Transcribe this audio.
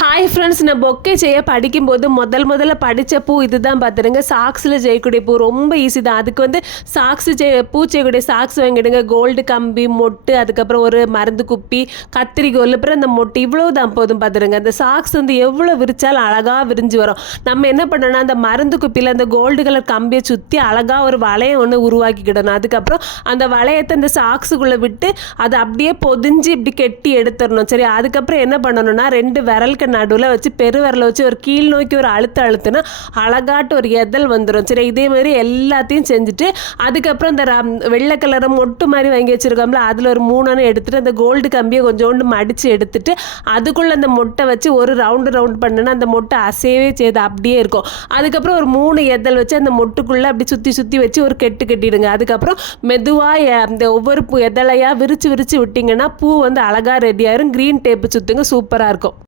Hi friends, நான் bouquet செய்ய படிக்கும்போது முதல்ல படித்த பூ இதுதான் பார்த்துடுங்க. சாக்ஸில் செய்யக்கூடிய பூ ரொம்ப ஈஸி தான். அதுக்கு வந்து பூ செய்யக்கூடிய சாக்ஸ் வாங்கிடுங்க. கோல்டு கம்பி, மொட்டு, அதுக்கப்புறம் ஒரு மருந்து குப்பி, கத்திரிக்கோல், அப்புறம் அந்த மொட்டு, இவ்வளோ தான் போதும் பார்த்துடுங்க. அந்த சாக்ஸ் வந்து எவ்வளோ விரிச்சாலும் அழகாக விரிஞ்சு வரும். நம்ம என்ன பண்ணணும்னா அந்த மருந்து குப்பியில் அந்த கோல்டு கலர் கம்பியை சுற்றி அழகாக ஒரு வளையம் ஒன்று உருவாக்கிக்கிடணும். அதுக்கப்புறம் அந்த வளையத்தை அந்த சாக்ஸுக்குள்ளே விட்டு அதை அப்படியே பொதிஞ்சு இப்படி கெட்டி எடுத்துடணும். சரி, அதுக்கப்புறம் என்ன பண்ணணும்னா 2 விரலுக்கு நடுவில் வச்சு பெருவிரலை வச்சு ஒரு கீழ் நோக்கி ஒரு அழுத்துனா அழகாட்டு ஒரு எதல் வந்துடும். சரி, இதே மாதிரி எல்லாத்தையும் செஞ்சுட்டு அதுக்கப்புறம் இந்த வெள்ளை கலரை மொட்டு மாதிரி வாங்கி வச்சுருக்கோம்ல, அதில் ஒரு 3 எடுத்துகிட்டு அந்த கோல்டு கம்பியை கொஞ்சோண்டு மடித்து எடுத்துட்டு அதுக்குள்ளே அந்த மொட்டை வச்சு ஒரு ரவுண்டு பண்ணுன்னா அந்த மொட்டை அசையவே செய்து அப்படியே இருக்கும். அதுக்கப்புறம் ஒரு 3 எதல் வச்சு அந்த மொட்டுக்குள்ளே அப்படி சுற்றி வச்சு ஒரு கட்டிடுங்க. அதுக்கப்புறம் மெதுவாக அந்த ஒவ்வொரு எதலையாக விரித்து விட்டிங்கன்னா பூ வந்து அழகாக ரெடி ஆயிரும். க்ரீன் டேப்பு சுற்றுங்க, சூப்பராக இருக்கும்.